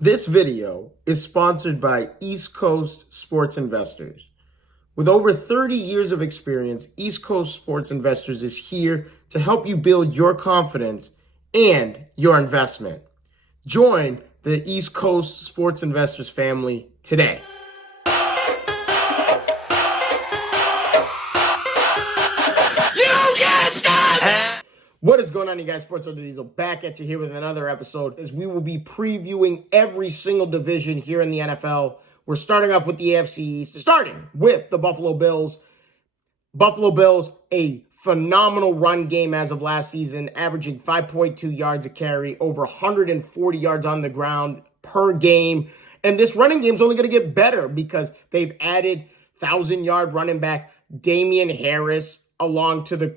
This video is sponsored by East Coast Sports Investors. With over 30 years of experience, East Coast Sports Investors is here to help you build your confidence and your investment. Join the East Coast Sports Investors family today. What is going on, you guys? Sports Order Diesel back at you here with another episode as we will be previewing every single division here in the NFL. We're starting off with the AFC East, starting with the Buffalo Bills. Buffalo Bills, a phenomenal run game as of last season, averaging 5.2 yards a carry, over 140 yards on the ground per game. And this running game is only going to get better because they've added 1,000-yard running back Damian Harris along to the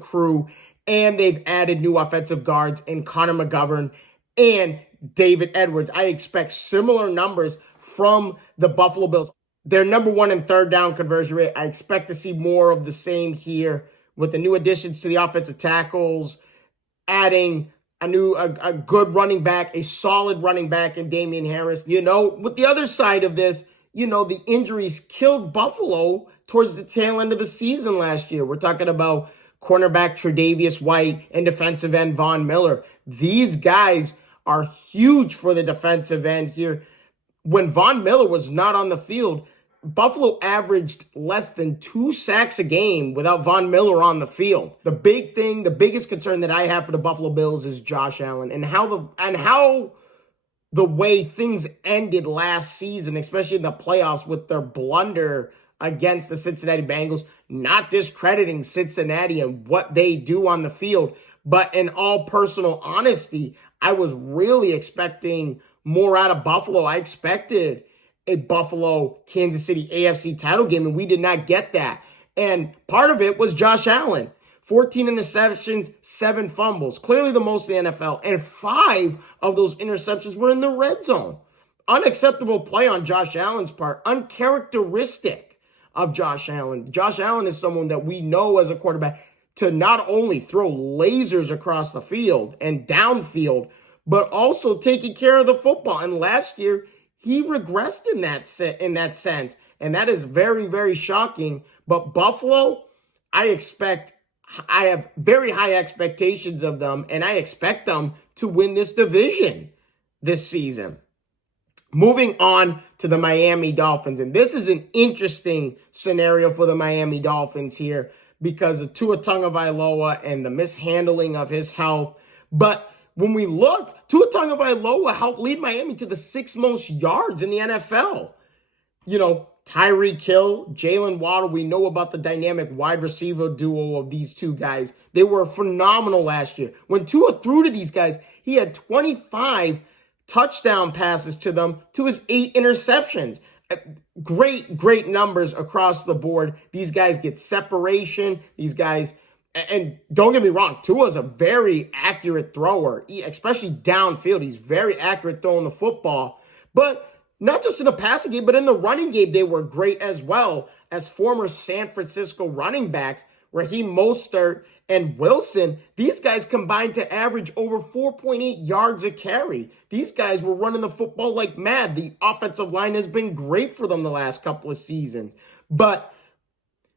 crew. And they've added new offensive guards in Connor McGovern and David Edwards. I expect similar numbers from the Buffalo Bills. They're number one in third down conversion rate. I expect to see more of the same here with the new additions to the offensive tackles, adding a good running back, a solid running back in Damian Harris. With the other side of this, the injuries killed Buffalo towards the tail end of the season last year. We're talking about cornerback Tre'Davious White and defensive end Von Miller. These guys are huge for the defensive end here. When Von Miller was not on the field, Buffalo averaged less than 2 sacks a game without Von Miller on the field. The biggest concern that I have for the Buffalo Bills is Josh Allen and how the way things ended last season, especially in the playoffs with their blunder against the Cincinnati Bengals, not discrediting Cincinnati and what they do on the field. But in all personal honesty, I was really expecting more out of Buffalo. I expected a Buffalo-Kansas City AFC title game, and we did not get that. And part of it was Josh Allen. 14 interceptions, 7 fumbles. Clearly the most in the NFL. And 5 of those interceptions were in the red zone. Unacceptable play on Josh Allen's part. Uncharacteristic of Josh Allen. Josh Allen is someone that we know as a quarterback to not only throw lasers across the field and downfield, but also taking care of the football. And last year, he regressed in that sense. And that is very, very shocking. But Buffalo, I have very high expectations of them, and I expect them to win this division this season. Moving on to the Miami Dolphins. And this is an interesting scenario for the Miami Dolphins here because of Tua Tagovailoa and the mishandling of his health. But when we look, Tua Tagovailoa helped lead Miami to the 6th most yards in the NFL. Tyreek Hill, Jalen Waddle, we know about the dynamic wide receiver duo of these two guys. They were phenomenal last year. When Tua threw to these guys, he had 25 touchdown passes to them to his 8 interceptions. Great numbers across the board. These guys get separation. These guys, and don't get me wrong, Tua's a very accurate thrower, especially downfield. He's very accurate throwing the football. But not just in the passing game, but in the running game, they were great as well. As former San Francisco running backs, Raheem Mostert and Wilson, these guys combined to average over 4.8 yards a carry. These guys were running the football like mad. The offensive line has been great for them the last couple of seasons. But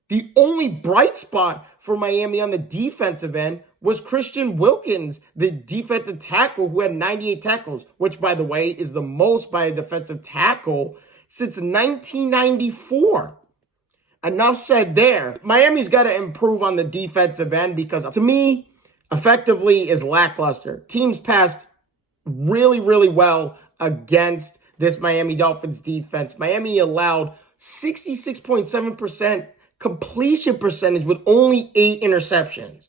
the only bright spot for Miami on the defensive end was Christian Wilkins, the defensive tackle who had 98 tackles, which, by the way, is the most by a defensive tackle since 1994. Enough said there. Miami's got to improve on the defensive end because, to me, effectively is lackluster. Teams passed really, really well against this Miami Dolphins defense. Miami allowed 66.7% completion percentage with only 8 interceptions.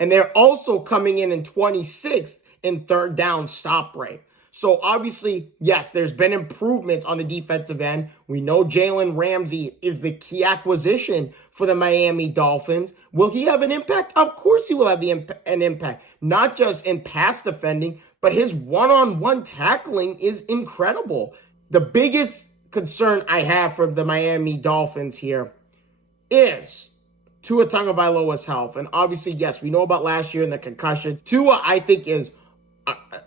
And they're also coming in 26th in third down stop rate. So obviously, yes, there's been improvements on the defensive end. We know Jalen Ramsey is the key acquisition for the Miami Dolphins. Will he have an impact? Of course he will have an impact. Not just in pass defending, but his one-on-one tackling is incredible. The biggest concern I have for the Miami Dolphins here is Tua Tagovailoa's health. And obviously, yes, we know about last year and the concussions. Tua, I think, is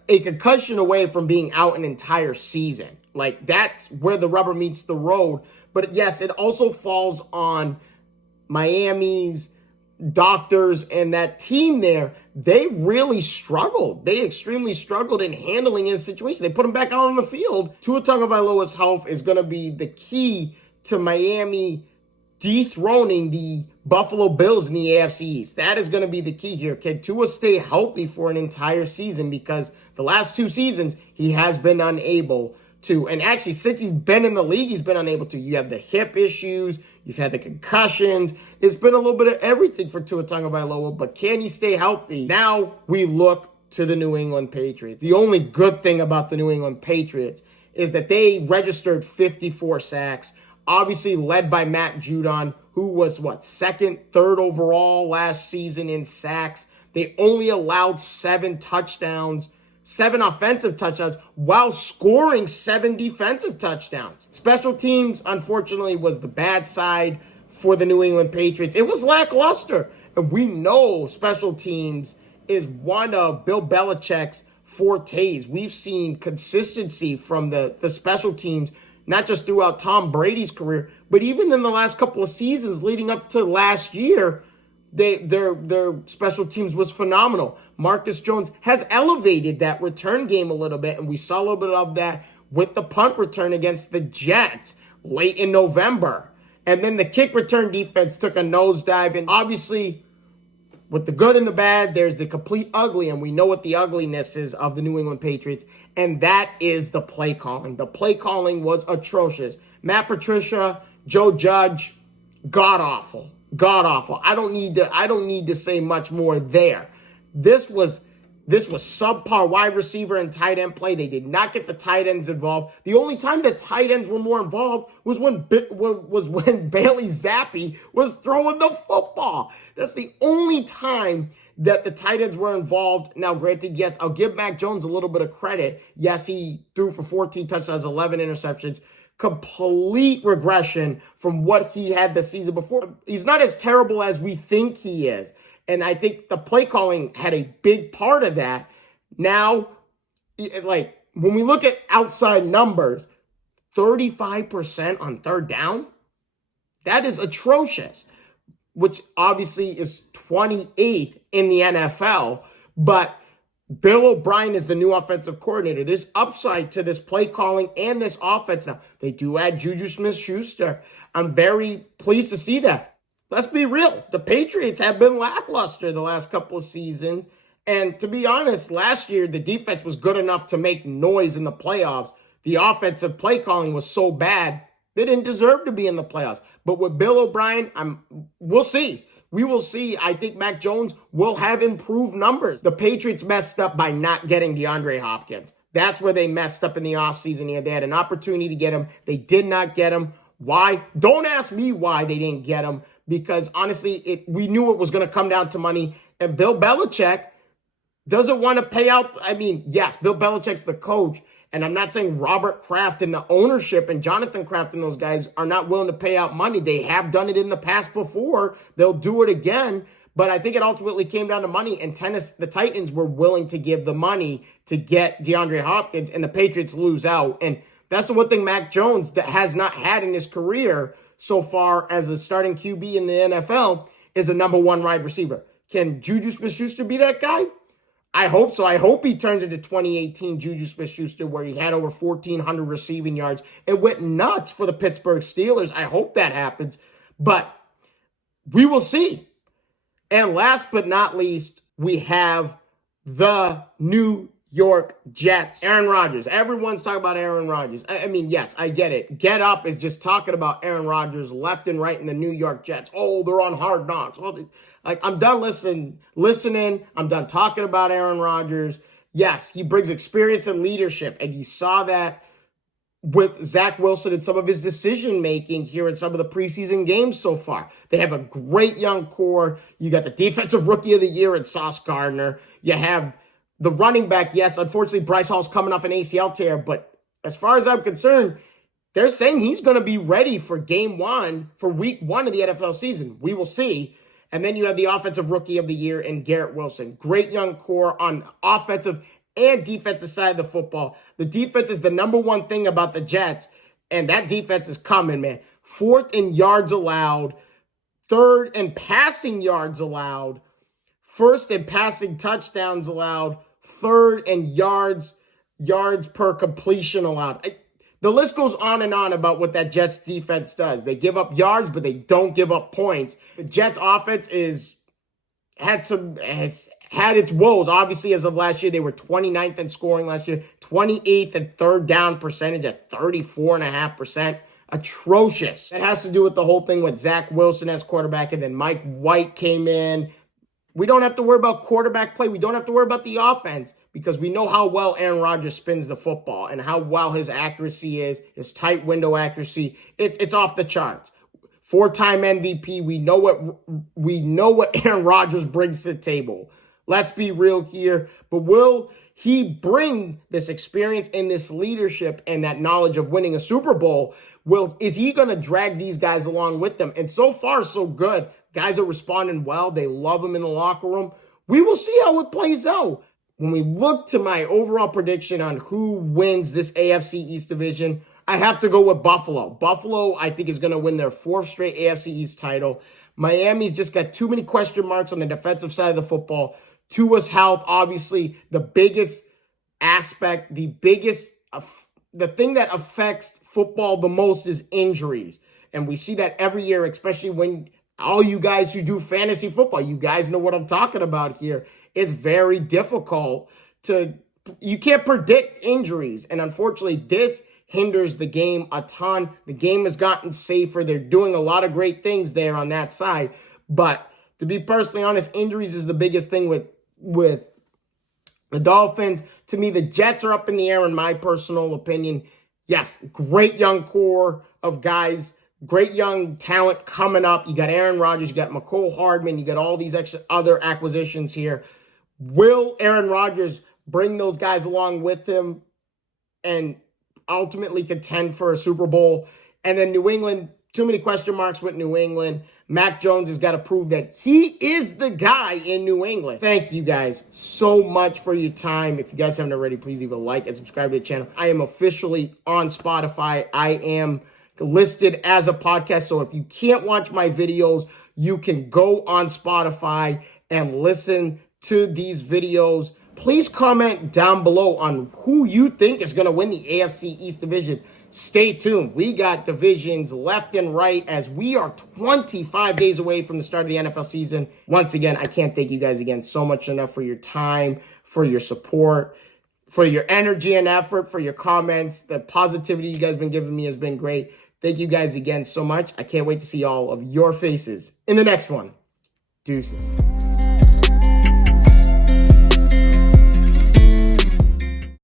a concussion away from being out an entire season. Like, that's where the rubber meets the road. But yes, it also falls on Miami's doctors and that team there. They really struggled. They extremely struggled in handling his situation. They put him back out on the field. Tua Tagovailoa's health is going to be the key to Miami dethroning the Buffalo Bills in the AFC East. That is going to be the key here. Can Tua stay healthy for an entire season? Because the last 2 seasons, he has been unable to. And actually, since he's been in the league, he's been unable to. You have the hip issues. You've had the concussions. It's been a little bit of everything for Tua Tagovailoa, but can he stay healthy? Now we look to the New England Patriots. The only good thing about the New England Patriots is that they registered 54 sacks, obviously led by Matt Judon, who was, second, third overall last season in sacks. They only allowed 7 touchdowns, 7 offensive touchdowns, while scoring 7 defensive touchdowns. Special teams, unfortunately, was the bad side for the New England Patriots. It was lackluster. And we know special teams is one of Bill Belichick's fortes. We've seen consistency from the special teams, not just throughout Tom Brady's career, but even in the last couple of seasons leading up to last year, their special teams was phenomenal. Marcus Jones has elevated that return game a little bit, and we saw a little bit of that with the punt return against the Jets late in November. And then the kick return defense took a nosedive, and obviously, with the good and the bad, there's the complete ugly, and we know what the ugliness is of the New England Patriots, and that is the play calling. The play calling was atrocious. Matt Patricia, Joe Judge, god-awful. God-awful. I don't need to say much more there. This was subpar wide receiver and tight end play. They did not get the tight ends involved. The only time the tight ends were more involved was when Bailey Zappi was throwing the football. That's the only time that the tight ends were involved. Now, granted, yes, I'll give Mac Jones a little bit of credit. Yes, he threw for 14 touchdowns, 11 interceptions. Complete regression from what he had the season before. He's not as terrible as we think he is. And I think the play calling had a big part of that. Now, like, when we look at outside numbers, 35% on third down, that is atrocious, which obviously is 28th in the NFL. But Bill O'Brien is the new offensive coordinator. There's upside to this play calling and this offense now. They do add Juju Smith-Schuster. I'm very pleased to see that. Let's be real. The Patriots have been lackluster the last couple of seasons. And to be honest, last year, the defense was good enough to make noise in the playoffs. The offensive play calling was so bad, they didn't deserve to be in the playoffs. But with Bill O'Brien, we'll see. We will see. I think Mac Jones will have improved numbers. The Patriots messed up by not getting DeAndre Hopkins. That's where they messed up in the offseason. They had an opportunity to get him. They did not get him. Why? Don't ask me why they didn't get him, because honestly, we knew it was going to come down to money. And Bill Belichick doesn't want to pay out. I mean, yes, Bill Belichick's the coach. And I'm not saying Robert Kraft and the ownership and Jonathan Kraft and those guys are not willing to pay out money. They have done it in the past before. They'll do it again. But I think it ultimately came down to money. And the Titans were willing to give the money to get DeAndre Hopkins, and the Patriots lose out. And that's the one thing Mac Jones has not had in his career so far as a starting QB in the NFL is a number 1 wide receiver. Can Juju Smith-Schuster be that guy? I hope so. I hope he turns into 2018 Juju Smith-Schuster, where he had over 1,400 receiving yards and went nuts for the Pittsburgh Steelers. I hope that happens, but we will see. And last but not least, we have the New York Jets. Aaron Rodgers. Everyone's talking about Aaron Rodgers. I mean, yes, I get it. Get Up is just talking about Aaron Rodgers left and right in the New York Jets. Oh, they're on Hard Knocks. Oh, I'm done listening. I'm done talking about Aaron Rodgers. Yes, he brings experience and leadership, and you saw that with Zach Wilson and some of his decision-making here in some of the preseason games so far. They have a great young core. You got the defensive rookie of the year in Sauce Gardner. You have the running back. Yes, unfortunately, Bryce Hall's coming off an ACL tear, but as far as I'm concerned, they're saying he's going to be ready for week 1 of the NFL season. We will see. And then you have the offensive rookie of the year in Garrett Wilson. Great young core on offensive and defensive side of the football. The defense is the number one thing about the Jets, and that defense is coming, man. 4th in yards allowed, 3rd in passing yards allowed, 1st in passing touchdowns allowed, 3rd in yards per completion allowed. The list goes on and on about what that Jets defense does. They give up yards, but they don't give up points. The Jets offense has had its woes. Obviously, as of last year, they were 29th in scoring last year, 28th in third down percentage at 34.5%. Atrocious. That has to do with the whole thing with Zach Wilson as quarterback, and then Mike White came in. We don't have to worry about quarterback play. We don't have to worry about the offense because we know how well Aaron Rodgers spins the football and how well his accuracy is, his tight window accuracy. It's off the charts. 4-time MVP. We know what Aaron Rodgers brings to the table. Let's be real here. But will he bring this experience and this leadership and that knowledge of winning a Super Bowl? Is he going to drag these guys along with them? And so far, so good. Guys are responding well. They love him in the locker room. We will see how it plays out. When we look to my overall prediction on who wins this AFC East division, I have to go with Buffalo. Buffalo, I think, is going to win their 4th straight AFC East title. Miami's just got too many question marks on the defensive side of the football. Tua's health, obviously, the biggest aspect, the thing that affects football the most is injuries. And we see that every year, especially when all you guys who do fantasy football, you guys know what I'm talking about here. It's very difficult you can't predict injuries. And unfortunately, this hinders the game a ton. The game has gotten safer. They're doing a lot of great things there on that side. But to be personally honest, injuries is the biggest thing with the Dolphins. To me, the Jets are up in the air in my personal opinion. Yes, great young core of guys, great young talent coming up. You got Aaron Rodgers, you got McCole Hardman, you got all these other acquisitions here. Will Aaron Rodgers bring those guys along with him and ultimately contend for a Super Bowl? And then New England, too many question marks with New England. Mac Jones has got to prove that he is the guy in New England. Thank you guys so much for your time. If you guys haven't already, please leave a like and subscribe to the channel. I am officially on Spotify. I am listed as a podcast. So if you can't watch my videos, you can go on Spotify and listen to these videos. Please comment down below on who you think is going to win the AFC East division. Stay tuned. We got divisions left and right as we are 25 days away from the start of the NFL season. Once again, I can't thank you guys again so much enough for your time, for your support, for your energy and effort, for your comments. The positivity you guys have been giving me has been great. Thank you guys again so much. I can't wait to see all of your faces in the next one. Deuces.